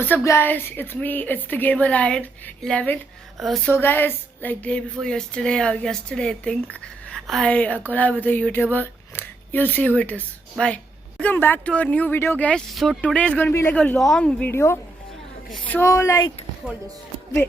What's up guys, it's me, it's the gamer Ryan 11. So guys, like day before yesterday or yesterday I think, I collab with a YouTuber. You'll see who it is. Bye. Welcome back to a new video guys. So today is going to be like a long video. So like, Hold this. wait.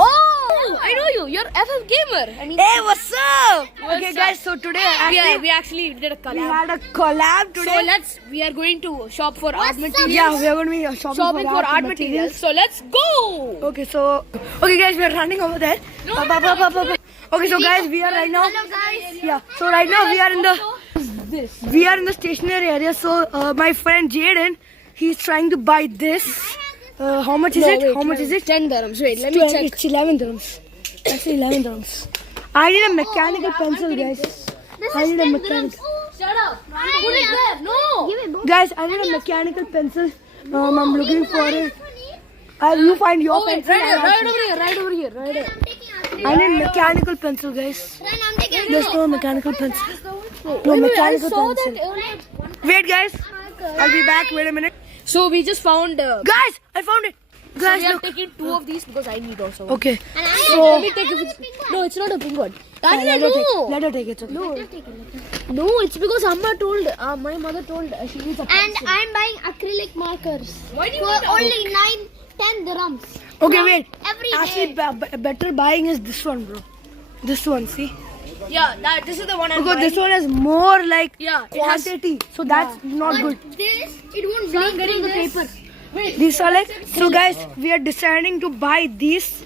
Oh, I know you. You're FF Gamer. Hey, what's up? What's Okay up? guys, so today we actually did a we collab. had a collab today. So we are going to shop for art materials. Yeah, we are going to be shopping for art materials. So let's go. Okay, guys, we are running over there. Okay, so guys, we are right now. Hello guys. Yeah, so right now we are in the stationery area. So my friend Jaden, he's trying to buy this. How much is it? How much is it? 10 dirhams. Wait, let me check. It's 11 dirhams. That's 11 dirhams. I need a mechanical pencil, guys. I need a mechanical. Shut up. Put it there. No. Guys, I need a mechanical pencil. I'm looking for it. You find your Oh, wait, pencil. right over here. I need mechanical pencil, guys. There's no mechanical pencil. No mechanical pencil. Wait, guys. I'll be back. Wait a minute. So we just found. Guys, I found it. Guys, we are look. taking 2 of these because I need also. Okay. Let me take it. No, it's not a pink one. Let her take it. No, it's because Amma told, my mother told she needs a And pencil. I'm buying acrylic markers Why do you for need only 9-10 dirhams. Okay, wait. Every Actually, day. better buying is this one, bro. This one, see? Yeah, this is the one I'm Because buying. this one has more like Yeah, it has. quantity. So that's not good. This, it won't bleed through the paper. These are like, so guys, we are deciding to buy these.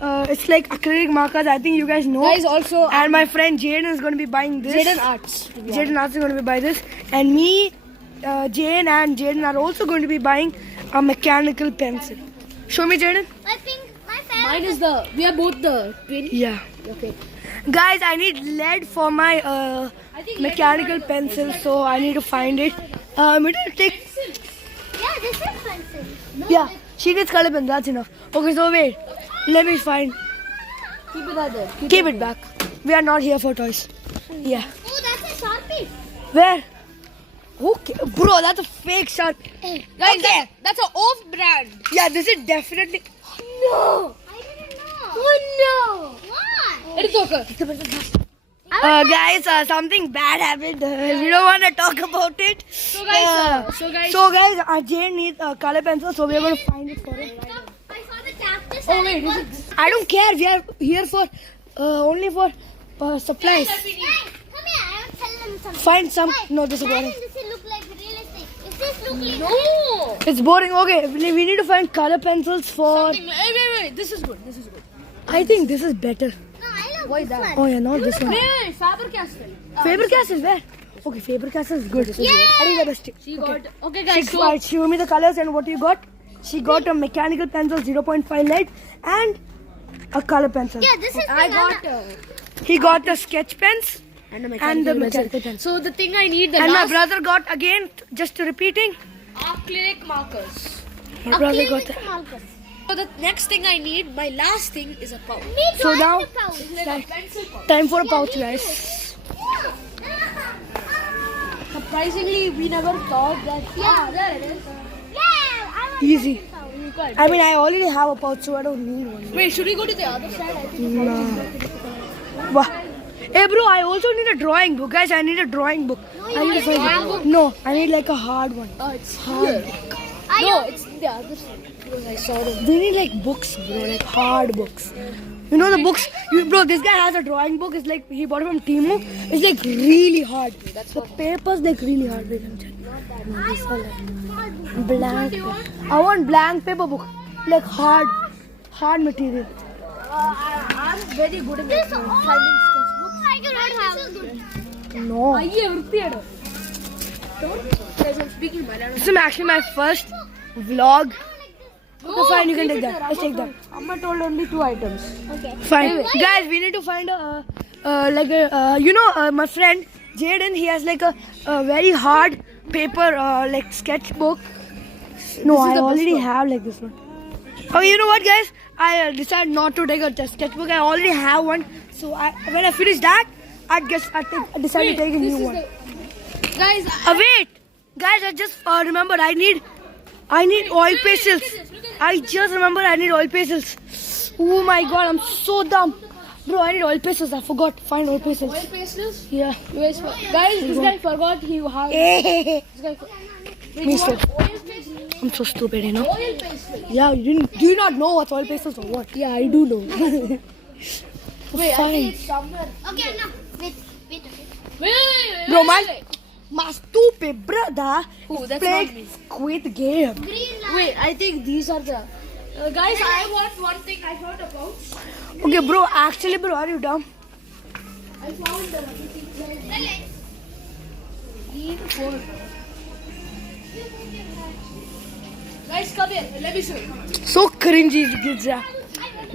It's like acrylic markers. I think you guys know. Guys, also, And my friend Jaden is going to be buying this. Jaden Arts. Jaden Arts is going to be buying this. And me, Jane and Jaden are also going to be buying a mechanical pencil. Show me, Jaden. My pink, my favorite. Mine is we are both the twin. Yeah. Okay. Guys, I need lead for my mechanical pencil, so I need to find it. It will take. Yeah, this is pencil. No, Yeah, she needs color pen. That's enough. Okay, so wait. Let me find. Keep it out there. Keep it back. We are not here for toys. Yeah. Oh, that's a Sharpie. Where? Okay, bro, that's a fake shark. Guys, Okay. that's an off brand. Yeah, this is definitely. No. I didn't know. Oh no. What? It's okay. Guys, something bad happened. We don't want to talk about it. So guys, Jane needs a color pencil, so we are going to find it for her. I saw the cactus. Oh wait, this is. I don't care. We are here for only for supplies. Hey, come here. I will tell them something. Find some. Hey, No, this is boring. doesn't this look like realistic? Is this look like No. It's boring. Okay, we need to find color pencils for. Wait. This is good. I think this is better. No, I love Why this that? one. Oh yeah, not this one. Wait, Faber-Castell. Faber-Castell where? Okay, Faber-Castell is good. Yeah. I think the best. She got. Okay, guys. So Right, show me the colors and what you got. She got a mechanical pencil 0.5 lead and a color pencil. Yeah, this is I banana. got. He got the sketch pens And the and the mechanical pencil. So the thing I need the And my last brother got again, just repeating. acrylic markers. My brother got Acrylic markers. So the next thing I need, my last thing is a pouch. Me too. So I now- have a pouch. Like a pencil pouch. Time for a pouch, guys. Surprisingly, we never thought that. Yeah. There it is. Yeah, I want Easy. a pouch. You got it. I mean, I already have a pouch, so I don't need one. Wait, should we go to the other side? I think. Wah. Hey, bro, I also need a drawing book, guys. I need a drawing book. I need a drawing book. No, I need like a hard one. Oh, it's here. I No, don't- it's the other side. Because I saw them. We need like books, bro, like hard books. You know the books, bro. This guy has a drawing book. It's like he bought it from Timu. It's like really hard. The paper's like really hard. Wait, I'm checking. No, these are like blank. I want blank paper book, like hard material. I'm very good at This finding sketchbooks. I do not have. No, അയ്യേ വൃത്തിയാണ് Guys, I'm speaking Malayalam. this is actually my first vlog. So fine, you can take that. Let's take that. Amma told only 2 items. Okay. Fine, guys. We need to find my friend Jaden. He has like a very hard paper like sketchbook. No, I already have like this one. Okay, you know what, guys? I decided not to take a sketchbook. I already have one. So when I finish that, I decided to take a new one. Guys, Wait, guys, I just remembered I need I need oil pastels. I just remember I need oil pastels. Oh my god, I'm so dumb. Bro, I need oil pastels. I forgot. Find oil pastels. Oil pastels? Yeah. You guys, guys, this guy forgot he had. Hey, This guy. Wait, Me you too. want oil pastels? I'm so stupid, you know. Oil pastels. Yeah, you didn't. Do you not know what's oil pastels or what? Yeah, I do know. Wait, I Fine. think it's somewhere. Okay, no. Wait. Wait. Bro, my stupid brother Oh, that's played not me. Squid Game. Green light. Wait, I think these are the. Guys, I want one thing I heard about. Okay, bro. Actually, bro, are you dumb? I found the green four. Guys, come here. Let me show you. So cringy, kids. Yeah.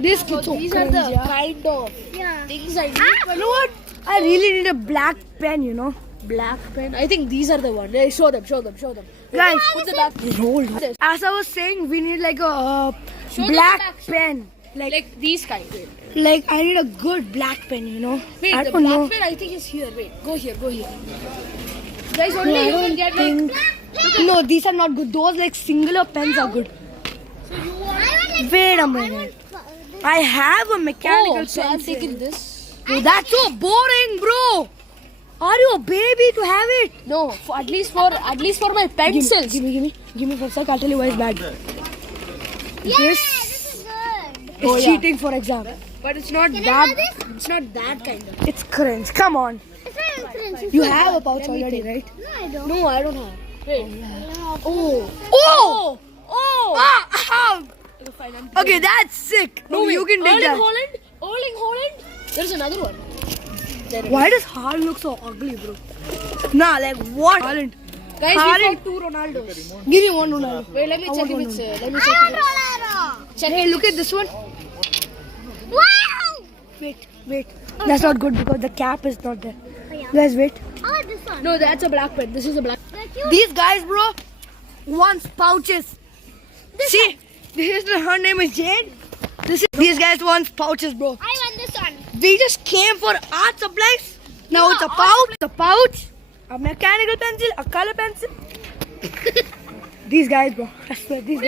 This kid's so These cringe. are the Yeah. kind of Yeah. things I need. You know what? I really need a black pen. You know. Black pen. I think these are the ones. Hey, show them. Guys, Put the back. roll. As I was saying, we need like a Show them black the back. pen. Like these kind. Wait. Like I need a good black pen. You know. Wait, I the don't black know. pen I think is here. Wait, go here. Guys, only No, I you don't can get think. like. No, these are not good. Those like singular pens are good. I want Wait a minute. I have a mechanical Oh, so I'm pencil. taking this. Bro, that's so boring, bro. Are you a baby to have it? No, for, at least for my pencils. Give me for a sec. I'll tell you why it's bad. Yeah, This this is good. is Oh, yeah. cheating for exam. But it's not Can I that. have this? It's not that kind of. It's cringe. Come on. It's not cringe. You have a pouch Let me already, think. right? No, I don't. No, I don't have. Wait. Oh. Oh! Oh. Ah, Okay, fine. ow. Okay, that's sick. No, you can take that. Erling Holland. There's another one. There it Why does Haaland look so ugly, bro? Nah, like what? Haaland. is. Guys, we Haaland. got two Ronaldos. Give me one, Ronaldo. Wait, let me I check want if it's. one. Let me check if it's. Ronaldo. Check. Hey, look at this one. Wow. Wait. That's not good because the cap is not there. Oh, yeah. Guys, wait. I like this one. No, that's a black pen. This is a black. They're cute. These guys, bro, wants pouches. See, her name is Jane. These guys want pouches, bro. I want this one. We just came for art supplies. Now it's a pouch, a mechanical pencil, a color pencil. These guys, bro. I swear, these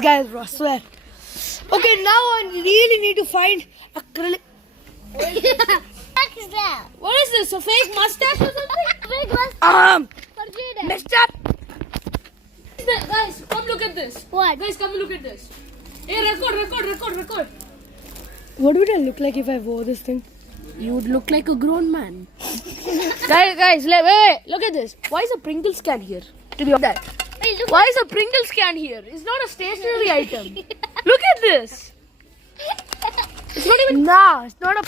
guys, bro. I swear. Okay, now I really need to find acrylic. What is that? What is this? A fake mustache or something? Big one. For Jaden. Messed up. Guys, come look at this. What? Guys, come look at this. Hey, record. What would I look like if I wore this thing? You would look like a grown man. guys, wait. Look at this. Why is a Pringles can here? To be that. Wait, look. Why is a Pringles can here? It's not a stationary item. Look at this. It's not even. Nah, it's not a.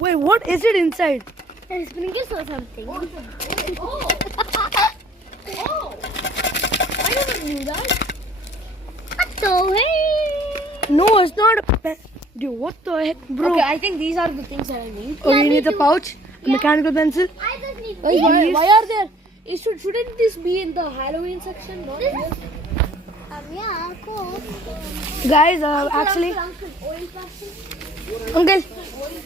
Wait, what is it inside? There's sprinkles or something. Oh. I never knew that. So, hey. No, it's not a pen. Dude, what the heck, bro? Okay, I think these are the things that I need. Oh, Yeah, you me need the too. pouch, a mechanical pencil. I just need Guys, this. why are there? Shouldn't this be in the Halloween section? Not This here? is- yeah, cool. Guys, actually, Uncle, oil pastel. Uncle,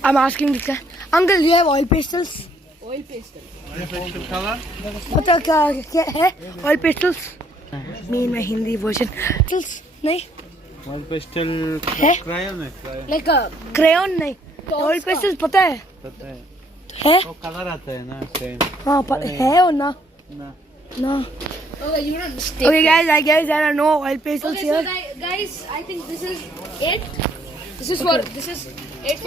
I'm asking this guy. Uncle, you have oil pastels? Oil pastel. पता क्या है oil pastels? Me in my Hindi version. Pastels नहीं? Oil pastel है? क्रायन है क्रायन Like a Crayon नहीं? Oil pastels पता है? पता है है? वो कलर आता है ना सेम हाँ है और ना? ना ना. Okay, you don't mistake. Okay, guys, I guess there are no oil pastels Okay, here. so guys, I think this is it. This is it for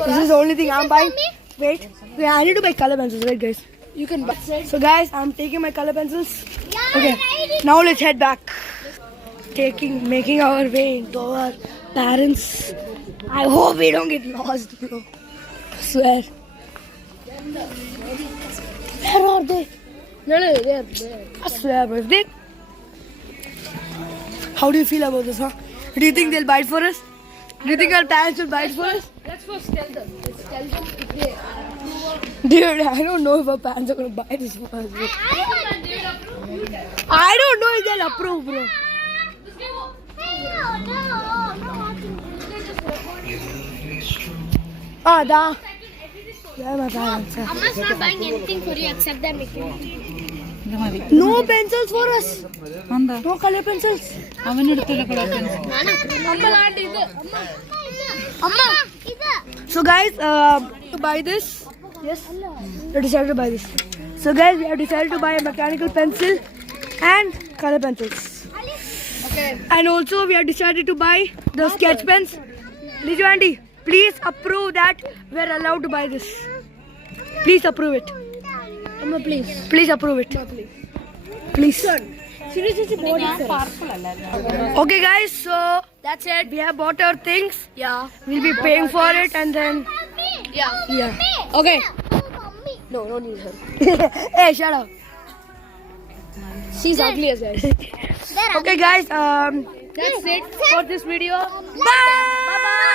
This us. is the only thing I'm buying. Wait, I need to buy color pencils. Wait, guys. You can buy it. So, guys, I'm taking my color pencils. Yeah, Okay, now let's head back. Making our way into our parents. I hope we don't get lost, bro. I swear. Where are they? No, there. I swear, bro. If they... How do you feel about this, huh? Do you think they'll bite for us? Do you think our parents will bite for us? Let's first tell them. Let's tell them if they Dude, I don't know if our parents are gonna bite us for us, bro. I don't know if they'll approve, bro. Ah, da. Yeah, my parents. Amma's not buying anything for you except that making. ഇത് മതി No pencils for us. എന്താ No color pencils. അവനെടുത്തില്ല colour pencil So guys, to buy this, yes, we decided to buy this. So guys, we have decided to buy a mechanical pencil and color pencils. Okay. And also we have decided to buy the sketch pens. Liju auntie, please approve that we are allowed to buy this. Please approve it. Amma, please. Please approve it. Please. Seriously, body Okay guys, so That's it. we have bought our things. Yeah. We'll be paying for it and then Yeah. yeah. Okay. No, no need her. Hey, shut up. She's ugly as well. Okay guys, That's it for this video. bye.